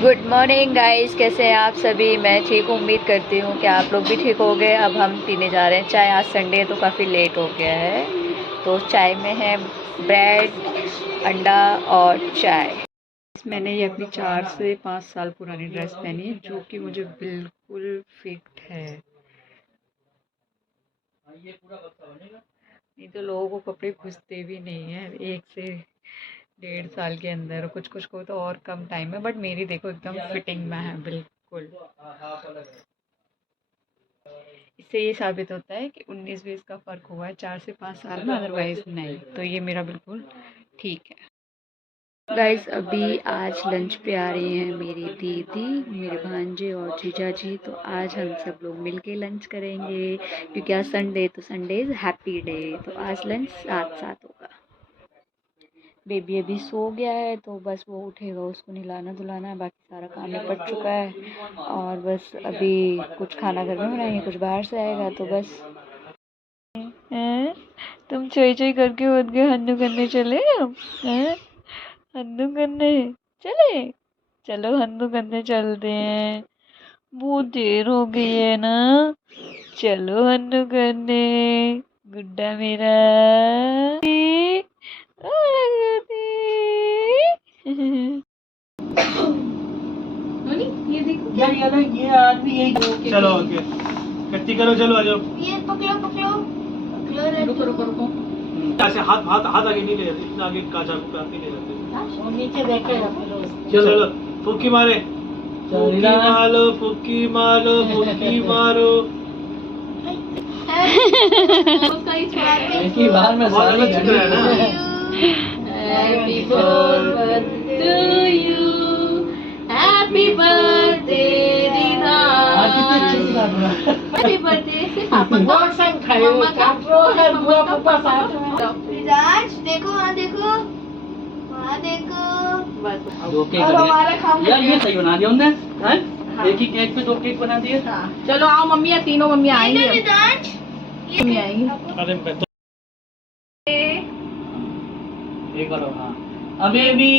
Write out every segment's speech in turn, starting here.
Good morning guys, कैसे हैं आप सभी। मैं ठीक हूँ, उम्मीद करती हूँ कि आप लोग भी ठीक हो गए। अब हम पीने जा रहे हैं चाय। आज संडे है तो काफ़ी लेट हो गया है। तो चाय में है ब्रेड, अंडा और चाय। मैंने ये अपनी 4 से 5 साल पुरानी ड्रेस पहनी है जो कि मुझे बिल्कुल फिट है। नहीं तो लोगों को कपड़े घुसते भी नहीं है 1 से 1.5 साल के अंदर, कुछ कुछ को तो और कम टाइम है, बट मेरी देखो एकदम फिटिंग में है बिल्कुल। इससे ये साबित होता है कि 19-20 का फ़र्क हुआ है 4 से 5 साल में, अदरवाइज नहीं। तो ये मेरा बिल्कुल ठीक है। गाइस, अभी आज लंच पे आ रही हैं मेरी दीदी, मेरे भांजे और जीजा जी। तो आज हम सब लोग मिलके लंच करेंगे क्योंकि आज संडे, तो संडे इज़ हैप्पी डे। तो आज लंच साथ साथ होगा। बेबी अभी सो गया है तो बस वो उठेगा, उसको नहलाना धुलाना है, बाकी सारा काम निपट चुका है। और बस अभी कुछ खाना घर में बनाएंगे, कुछ बाहर से आएगा तो बस। हैं? तुम चोई चोई करके उठ गए, हन्नू करने चले हम? हैं? हन्नू करने चले? चलो हन्नू करने चलते हैं, बहुत देर हो गई है ना। चलो हन्नू करने, गुड्डा मेरा। ये देखो यार, ये आदमी यही। चलो ओके, कट्टी करो, चलो आ जाओ। ये पकड़ो पकड़ो पकड़ो, रुको रुको रुको। ऐसे हाथ हाथ हाथ आगे नहीं ले जाते, इतना आगे का चाकू पे नहीं ले जाते। वो नीचे देखे रखो। चलो फुक्की मारे, फुक्की मारो, फुक्की मारो, फुक्की मारो। एक ही बार में सारा चल रहा है ना। Happy birthday to you, happy birthday दीदा, हैप्पी बर्थडे। पापा बहुत संग खाए, काटो है बुआ पापा साथ में। राज देखो, वहाँ देखो, वहाँ देखो। बस दो केक यार, ये सही बना दिया उन्होंने, हैं? एक ही केक पे 2 केक बना दिए। चलो आओ मम्मी, या तीनों मम्मी आएंगी। मम्मी आएंगी। अरे मैं तो एक बार। हाँ अभी भी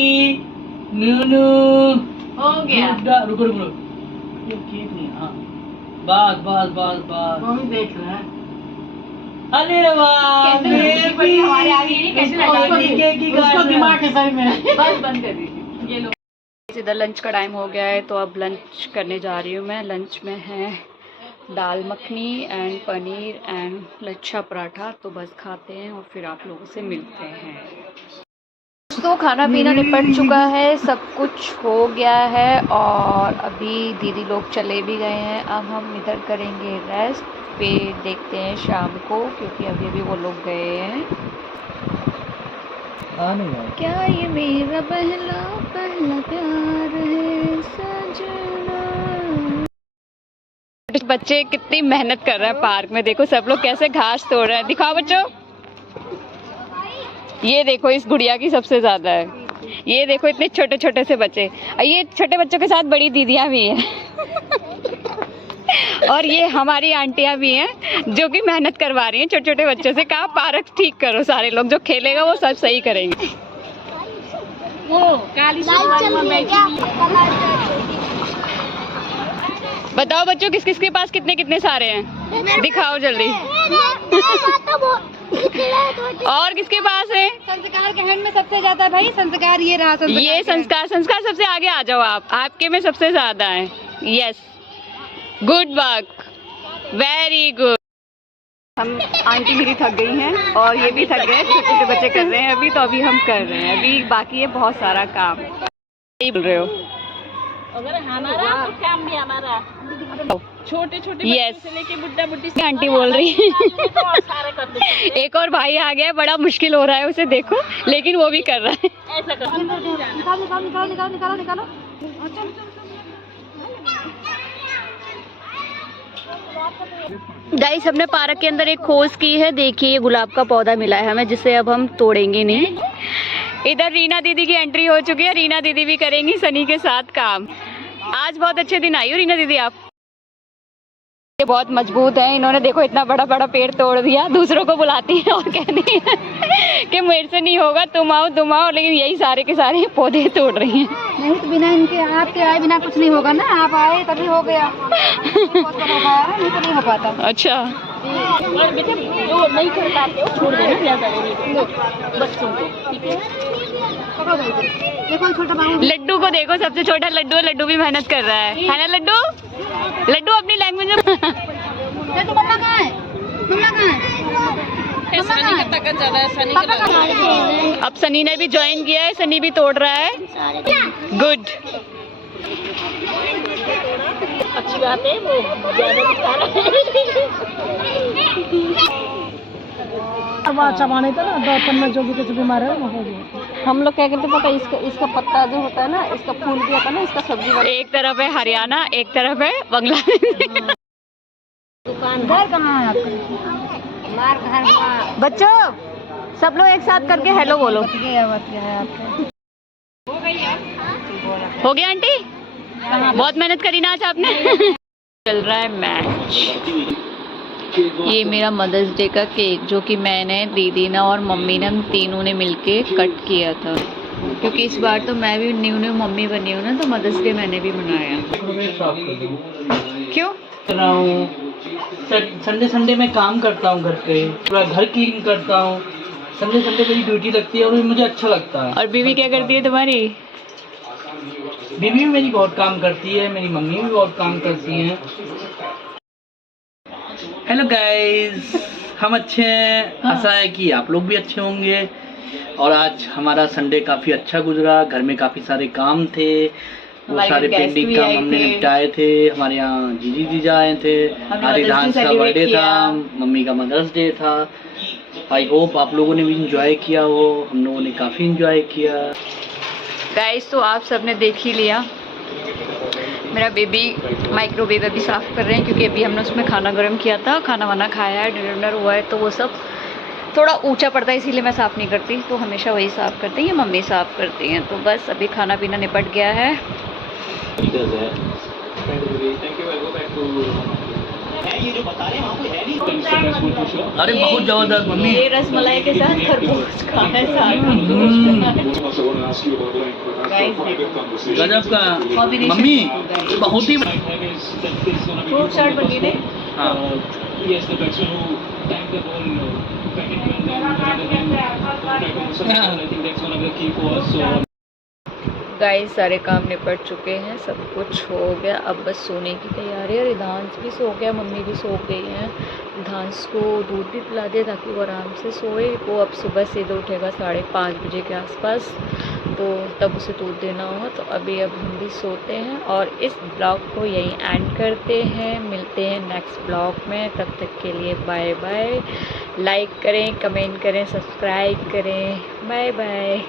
नूनू हो गया। रुको रुको, ये केक नहीं। हाँ बस बस बस बस, मम्मी देख रहा है। अरे वाह, हमारे आगे कैसे उसको दिमाग है सही में। बस बंद कर दीजिए। ये लो, इधर लंच का टाइम हो गया है तो अब लंच करने जा रही हूँ मैं। लंच में है दाल मखनी एंड पनीर एंड लच्छा पराठा। तो बस खाते हैं और फिर आप लोगों से मिलते हैं। तो खाना पीना निपट चुका है, सब कुछ हो गया है और अभी दीदी लोग चले भी गए हैं। अब हम इधर करेंगे रेस्ट, फिर देखते हैं शाम को, क्योंकि अभी अभी वो लोग गए हैं। क्या ये मेरा पहला पहला प्यार है सजना। बच्चे कितनी मेहनत कर रहे हैं पार्क में, देखो सब लोग कैसे घास तोड़ रहे हैं। दिखाओ बच्चों, ये देखो इस गुड़िया की सबसे ज्यादा है। ये देखो इतने छोटे छोटे से बच्चे, ये छोटे बच्चों के साथ बड़ी दीदियां भी हैं। और ये हमारी आंटियां भी हैं जो कि मेहनत करवा रही हैं छोटे छोटे बच्चों से। कहा पार्क ठीक करो, सारे लोग जो खेलेगा वो सब सही करेंगे। वो काली बताओ बच्चों, किस किस के पास कितने कितने सारे हैं, दिखाओ जल्दी। और किसके पास है? संस्कार के हैंड में सबसे ज्यादा है भाई, संस्कार ये रहा। ये संस्कार, संस्कार सबसे आगे आ जाओ आप, आपके में सबसे ज्यादा है। Yes, good work, very good. हम आंटी मेरी थक गई हैं और ये भी थक गए, छोटे छोटे बच्चे कर रहे हैं अभी, तो अभी हम कर रहे हैं। अभी बाकी है बहुत सारा काम। यही बोल रहे हो? अगर हमारा तो काम भी हमारा, छोटे छोटे बच्चों से लेके बुड्ढा बुड्ढी से आंटी बोल रही है। एक और भाई आ गया, बड़ा मुश्किल हो रहा है उसे देखो, लेकिन वो भी कर रहा है। ऐसा करो, निकालो निकालो निकालो निकालो निकालो। गाइस, हमने पार्क के अंदर एक खोज की है, देखिए ये गुलाब का पौधा मिला है हमें, जिसे अब हम तोड़ेंगे नहीं। इधर रीना दीदी की एंट्री हो चुकी है, रीना दीदी भी करेंगी सनी के साथ काम। आज बहुत अच्छे दिन आई हो रीना दीदी आप। ये बहुत मजबूत है, इन्होंने देखो इतना बड़ा बड़ा पेड़ तोड़ दिया, दूसरों को बुलाती है और कहती है कि मेरे से नहीं होगा, तुम आओ, लेकिन यही सारे के सारे पौधे तोड़ रही हैं। नहीं तो बिना इनके आपके आए बिना कुछ नहीं होगा ना, आप आए तभी हो गया। नहीं तो नहीं हो पाता। अच्छा, और बेटा जो नहीं कर पाते हो छोड़ देना बच्चों को, ठीक है। देखो छोटा बाबू लड्डू को देखो, सबसे छोटा लड्डू है, लड्डू भी मेहनत कर रहा है ना लड्डू? लड्डू अपनी लैंग्वेज में तो मम्मा कहाँ है? मम्मा कहाँ है? अब सनी ने भी ज्वाइन किया है, सनी भी तोड़ रहा है। गुड, अच्छी बात है, वो ज्यादा चबाने का ना दौपन में जो भी कुछ बीमार है हम लोग क्या करते पता, इसका पत्ता जो होता है ना, इसका फूल भी होता है ना, इसका सब्जी वाला। एक तरफ है हरियाणा, एक तरफ है बांग्लादेश। दुकानदार कहाँ है आपका? मार घर बच्चों सब लोग एक साथ करके हेलो बोलो। हो गया आंटी? बहुत मेहनत करी ना आज आपने। चल रहा है मैच। ये मेरा मदर्स डे का केक जो कि मैंने, दीदी ने और मम्मी ने, हम तीनों ने मिलके कट किया था, क्योंकि इस बार तो मैं भी न्यू मम्मी बनी हूँ ना, तो मदर्स डे मैंने भी मनाया। क्यों? संडे में काम करता हूँ घर पे, पूरा घर क्लीन करता हूँ। संडे मेरी ड्यूटी लगती है और मुझे अच्छा लगता है। और बीवी क्या करती है तुम्हारी? बीवी भी मेरी बहुत काम करती है, मेरी मम्मी भी बहुत काम करती हैं। हेलो गाइस, हम अच्छे हैं। आशा है कि आप लोग भी अच्छे होंगे। और आज हमारा संडे काफ़ी अच्छा गुजरा। घर में काफ़ी सारे काम थे, वो सारे पेंडिंग काम हमने निपटाए थे। हमारे यहाँ जीजा आए थे, हमारे रिधांश का बर्थडे था, मम्मी का मदर्स डे था। आई होप आप लोगों ने भी इंजॉय किया हो, हम लोगों ने काफ़ी इंजॉय किया। गाइस तो आप सबने देख ही लिया, मेरा बेबी माइक्रोवेव अभी साफ़ कर रहे हैं, क्योंकि अभी हमने उसमें खाना गर्म किया था, खाना वाना खाया है, डिनर हुआ है, तो वो सब थोड़ा ऊंचा पड़ता है, इसीलिए मैं साफ़ नहीं करती, तो हमेशा वही साफ़ करती हैं, मम्मी साफ़ करती हैं। तो बस अभी खाना पीना निपट गया है। अरे बहुत जबरदस्त मम्मी, ये रसमलाई के साथ खरबूज खाना है साथ। गजब का मम्मी, बहुत ही फ्रूट चाट बनी ने। हाँ। गाइस सारे काम निपट चुके हैं, सब कुछ हो गया, अब बस सोने की तैयारी है। रिधांश भी सो गया, मम्मी भी सो गई हैं। रिधांश को दूध भी पिला दिया ताकि वो आराम से सोए। वो अब सुबह सीधे उठेगा 5:30 बजे के आसपास, तो तब उसे दूध देना होगा। तो अभी अब हम भी सोते हैं और इस ब्लॉग को यहीं एंड करते हैं। मिलते हैं नेक्स्ट ब्लॉग में, तब तक के लिए बाय बाय। लाइक करें, कमेंट करें, सब्सक्राइब करें। Bye bye.